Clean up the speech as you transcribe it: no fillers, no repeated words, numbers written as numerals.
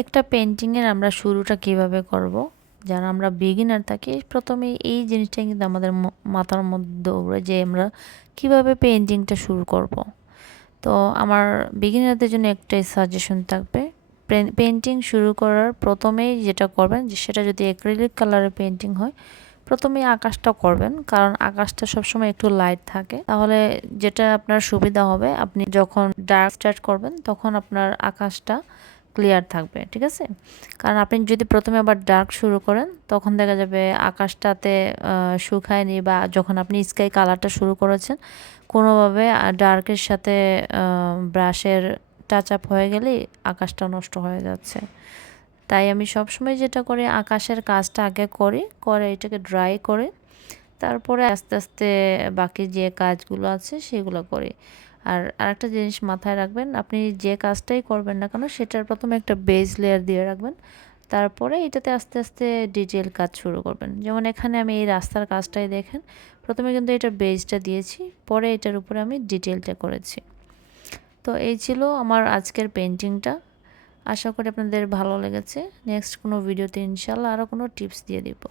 একটা পেন্টিংয়ের আমরা শুরুটা কিভাবে করব, যারা আমরা বিগিনার থাকি প্রথমে এই জিনিসটা কিন্তু আমাদের মাথার মধ্যে দৌড়ে যে আমরা কিভাবে পেন্টিংটা শুরু করব। তো আমার বিগিনারদের জন্য একটাই সাজেশন থাকবে, পেন্টিং শুরু করার প্রথমেই যেটা করবেন যে সেটা যদি অ্যাক্রিলিক কালারের পেন্টিং হয়, প্রথমেই আকাশটা করবেন, কারণ আকাশটা সবসময় একটু লাইট থাকে। তাহলে যেটা আপনার সুবিধা হবে, আপনি যখন ডার্ক স্টার্ট করবেন তখন আপনার আকাশটা ক্লিয়ার থাকবে, ঠিক আছে। কারণ আপনি যদি প্রথমে আবার ডার্ক শুরু করেন তখন দেখা যাবে আকাশটাতে শুকায়নি, বা যখন আপনি স্কাই কালারটা শুরু করেছেন কোনোভাবে ডার্কের সাথে ব্রাশের টাচ আপ হয়ে গেলেই আকাশটা নষ্ট হয়ে যাচ্ছে। তাই আমি সবসময় যেটা করি, আকাশের কাজটা আগে করি, করে এটাকে ড্রাই করে তারপরে আস্তে আস্তে বাকি যে কাজগুলো আছে সেগুলো করি। আর আরেকটা জিনিস মাথায় রাখবেন, আপনি যে কাজটাই করবেন না কেন সেটার প্রথমে একটা বেজ লেয়ার দিয়ে রাখবেন, তারপরে এটাতে আস্তে আস্তে ডিটেল কাজ শুরু করবেন। যেমন এখানে আমি এই রাস্তার কাজটাই দেখেন, প্রথমে কিন্তু এটার বেজটা দিয়েছি, পরে এটার উপরে আমি ডিটেলটা করেছি। তো এই ছিল আমার আজকের পেন্টিংটা। আশা করি আপনাদের ভালো লেগেছে। নেক্সট কোনো ভিডিওতে ইনশাল্লাহ আরও কোনো টিপস দিয়ে দিব।